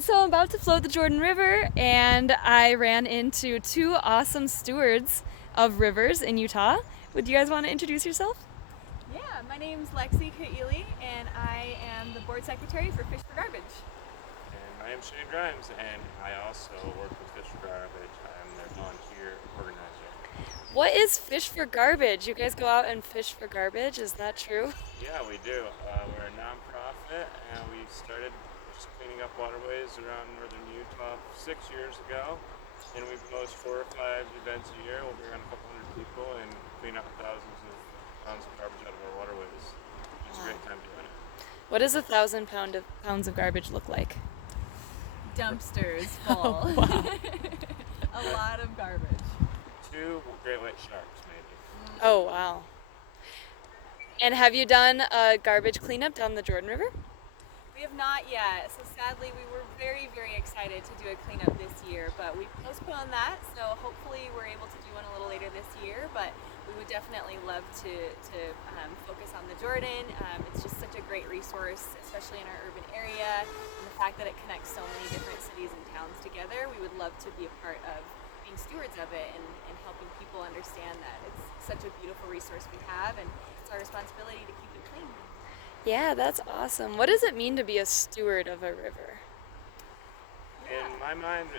So I'm about to float the Jordan River, and I ran into two awesome stewards of rivers in Utah. Would you guys want to introduce yourself? Yeah, my name's Lexi and I am the board secretary for Fish for Garbage. And my name's Shane and I also work with Fish for Garbage. I'm their volunteer organizer. What is Fish for Garbage? You guys go out and fish for garbage, is that true? Yeah, we do. We're a nonprofit, and we started just cleaning up waterways around northern Utah 6 years ago. And we post 4 or 5 events a year. We'll bring on a couple hundred people and clean up thousands of pounds of garbage out of our waterways. It's a great time doing it. What does 1,000 pounds of garbage look like? Dumpsters full. Oh, wow. A lot of garbage. 2 great white sharks, maybe. Oh, wow. And have you done a garbage cleanup down the Jordan River? We have not yet, so sadly we were very, very excited to do a cleanup this year, but we postponed that, so hopefully we're able to do one a little later this year, but we would definitely love to focus on the Jordan. It's just such a great resource, especially in our urban area, and the fact that it connects so many different cities and towns together. We would love to be a part of being stewards of it and helping people understand that it's such a beautiful resource we have, and it's our responsibility to keep it clean. Yeah, that's awesome. What does it mean to be a steward of a river? In my mind,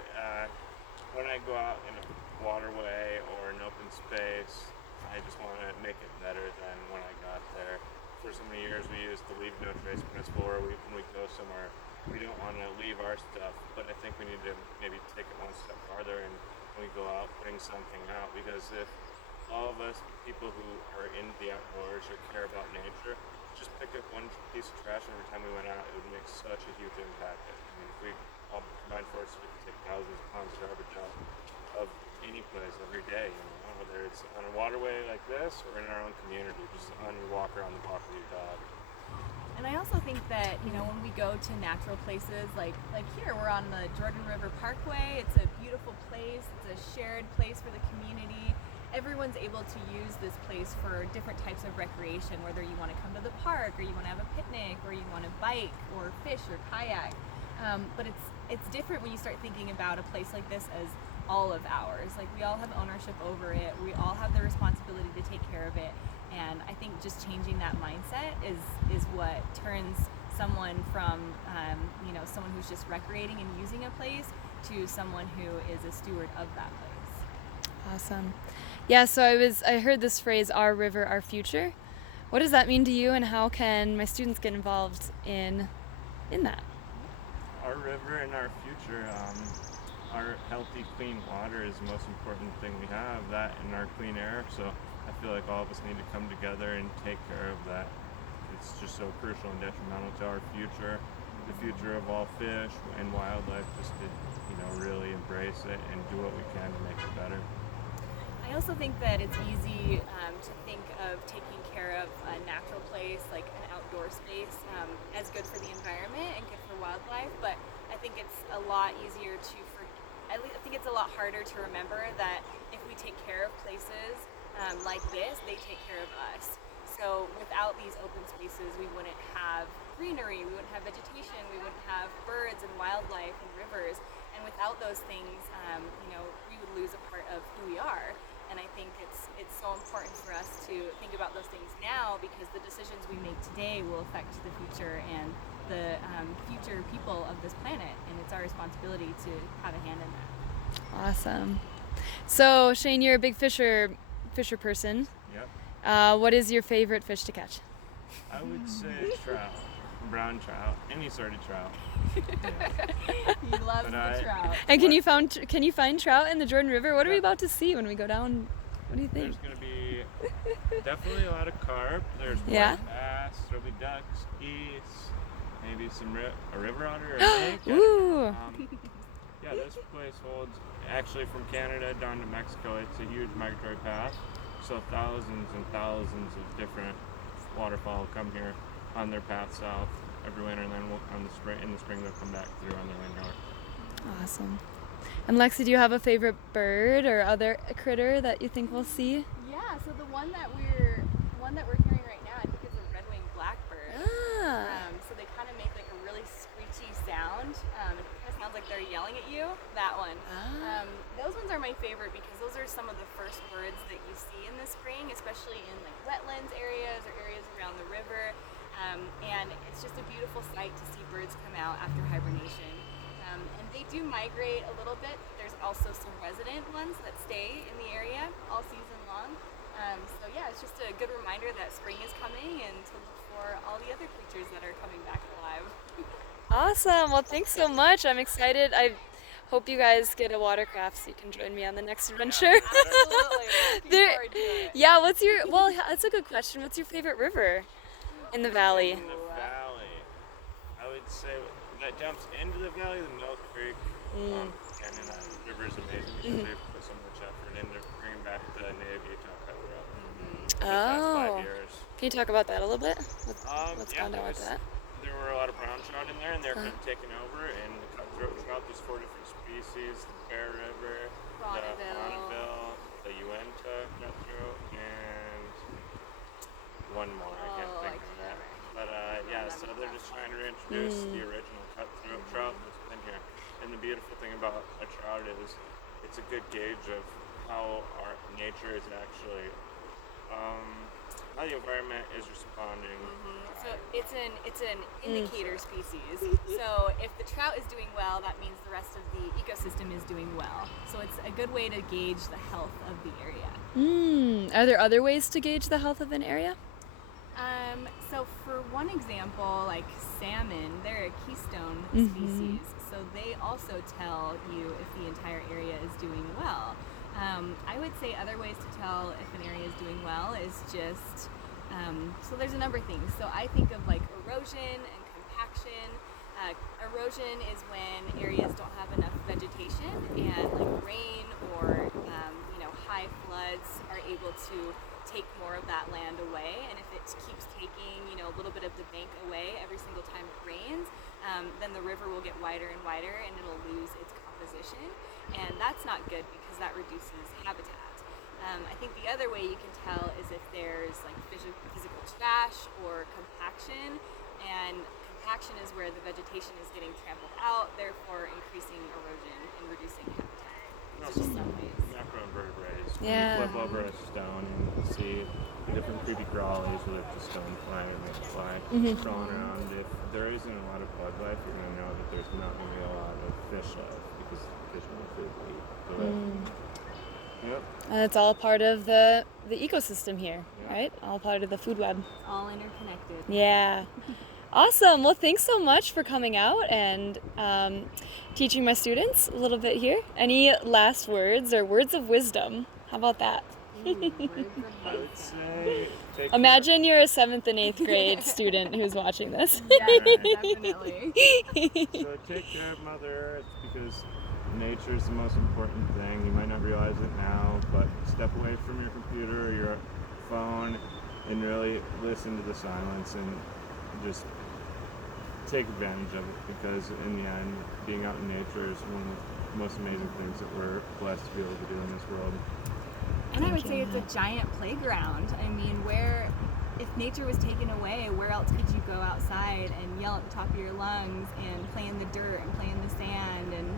when I go out in a waterway or an open space, I just want to make it better than when I got there. For so many years, we used the leave no trace principle, where when we go somewhere, we don't want to leave our stuff, but I think we need to maybe take it one step farther and when we go out, putting something out, because if all of us, people who are in the outdoors or care about nature, just pick up one piece of trash every time we went out, it would make such a huge impact. I mean, if we all combined forces, we could take thousands of pounds of garbage out of any place every day, whether it's on a waterway like this or in our own community, just on your walk around the block with your dog. And I also think that, when we go to natural places like here, we're on the Jordan River Parkway. It's a beautiful place. It's a shared place for the community. Everyone's able to use this place for different types of recreation, whether you want to come to the park or you want to have a picnic or you want to bike or fish or kayak. But it's different when you start thinking about a place like this as all of ours. Like, we all have ownership over it. We all have the responsibility to take care of it. And I think just changing that mindset is what turns someone from someone who's just recreating and using a place to someone who is a steward of that place. Awesome. Yeah, so I heard this phrase, our river, our future. What does that mean to you, and how can my students get involved in that? Our river and our future, our healthy, clean water is the most important thing we have, that and our clean air. So I feel like all of us need to come together and take care of that. It's just so crucial and detrimental to our future, the future of all fish and wildlife, just to really embrace it and do what we can to make it better. I also think that it's easy to think of taking care of a natural place, like an outdoor space, as good for the environment and good for wildlife, but I think it's a lot easier I think it's a lot harder to remember that if we take care of places like this, they take care of us. So without these open spaces, we wouldn't have greenery, we wouldn't have vegetation, we wouldn't have birds and wildlife and rivers, and without those things, we would lose a part of who we are. And I think it's so important for us to think about those things now, because the decisions we make today will affect the future and the future people of this planet, and it's our responsibility to have a hand in that. Awesome. So, Shane, you're a big fisher person. Yep. What is your favorite fish to catch? I would say trout, brown trout, any sort of trout. Yeah. He loves the trout. And can you find trout in the Jordan River? What are we about to see when we go down? What do you think? There's going to be definitely a lot of carp. There's Yeah. white bass. There'll be ducks, geese, maybe a river otter or a lake. Ooh. Yeah, this place holds, actually from Canada down to Mexico, it's a huge migratory path. So thousands and thousands of different waterfowl come here on their path south every winter, and then in the spring they'll come back through on their way north. Awesome. And Lexi, do you have a favorite bird or other critter that you think we'll see? Yeah, so the one that we're hearing right now, I think is a red-winged blackbird. Ah. So they kind of make like a really screechy sound. It kind of sounds like they're yelling at you. That one. Ah. Those ones are my favorite because those are some of the first birds that you see in the spring, especially in like wetlands areas or areas around the river. And it's just a beautiful sight to see birds come out after hibernation. And they do migrate a little bit, but there's also some resident ones that stay in the area all season long. So yeah, it's just a good reminder that spring is coming and to look for all the other creatures that are coming back alive. Awesome. Well, thanks so much. I'm excited. I hope you guys get a watercraft so you can join me on the next adventure. Absolutely. Looking There- forward to it. Yeah, well, that's a good question. What's your favorite river in the valley? In the valley, I would say that jumps into the valley, the Mill Creek Canyon. That river is amazing because they've put so much effort into bringing back the native Utah cutthroat. The past Oh. 5 years. Can you talk about that a little bit? What's Yeah, gone down with that? there were a lot of brown trout in there, and they're kind of taken over. And the cutthroat trout, there's 4 different species: the Bear River, the Bonneville, the Uinta cutthroat, and one more. I can't think of that. But yeah, so they're just trying to reintroduce the original cutthroat trout that's been here. And the beautiful thing about a trout is it's a good gauge of how our nature is actually, how the environment is responding. So it's an indicator species. So if the trout is doing well, that means the rest of the ecosystem is doing well. So it's a good way to gauge the health of the area. Are there other ways to gauge the health of an area? So for one example, like salmon, they're a keystone species. So they also tell you if the entire area is doing well. I would say other ways to tell if an area is doing well is just, so there's a number of things. So I think of like erosion and compaction. Erosion is when areas don't have enough vegetation and like rain or high floods are able to take more of that land away. And if it keeps taking a little bit of the bank away every single time it rains, then the river will get wider and wider and it'll lose its composition. And that's not good because that reduces habitat. I think the other way you can tell is if there's like physical trash or compaction, and compaction is where the vegetation is getting trampled out, therefore increasing erosion and reducing habitat. Also, Just some ways. macroinvertebrates. Yeah. You flip over a stone and you see the different creepy crawlies with the stone flying and they fly crawling around. If there isn't a lot of bug life, you're going to know that there's not going to be a lot of fish life because fish want food to eat. So yep. And it's all part of the ecosystem here, Yeah. right? All part of the food web. All interconnected. Yeah. Awesome. Well, thanks so much for coming out and teaching my students a little bit here. Any last words or words of wisdom? How about that? I would say take Imagine you're a 7th and 8th grade student who's watching this. Yeah, definitely. So take care of Mother Earth because nature is the most important thing. You might not realize it now, but step away from your computer or your phone and really listen to the silence and just take advantage of it because in the end, being out in nature is one of the most amazing things that we're blessed to be able to do in this world. And I would say it's a giant playground. I mean, if nature was taken away, where else could you go outside and yell at the top of your lungs and play in the dirt and play in the sand and,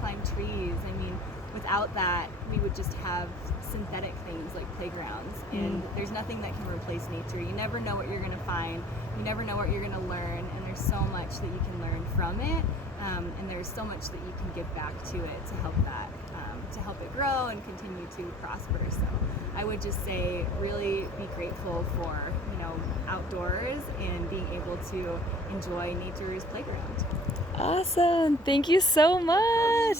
climb trees? I mean, without that, we would just have synthetic things like playgrounds. And there's nothing that can replace nature. You never know what you're going to find. You never know what you're going to learn. And there's so much that you can learn from it. And there's so much that you can give back to it to help it grow and continue to prosper. So I would just say really be grateful for, outdoors and being able to enjoy nature's playground. Awesome. Thank you so much.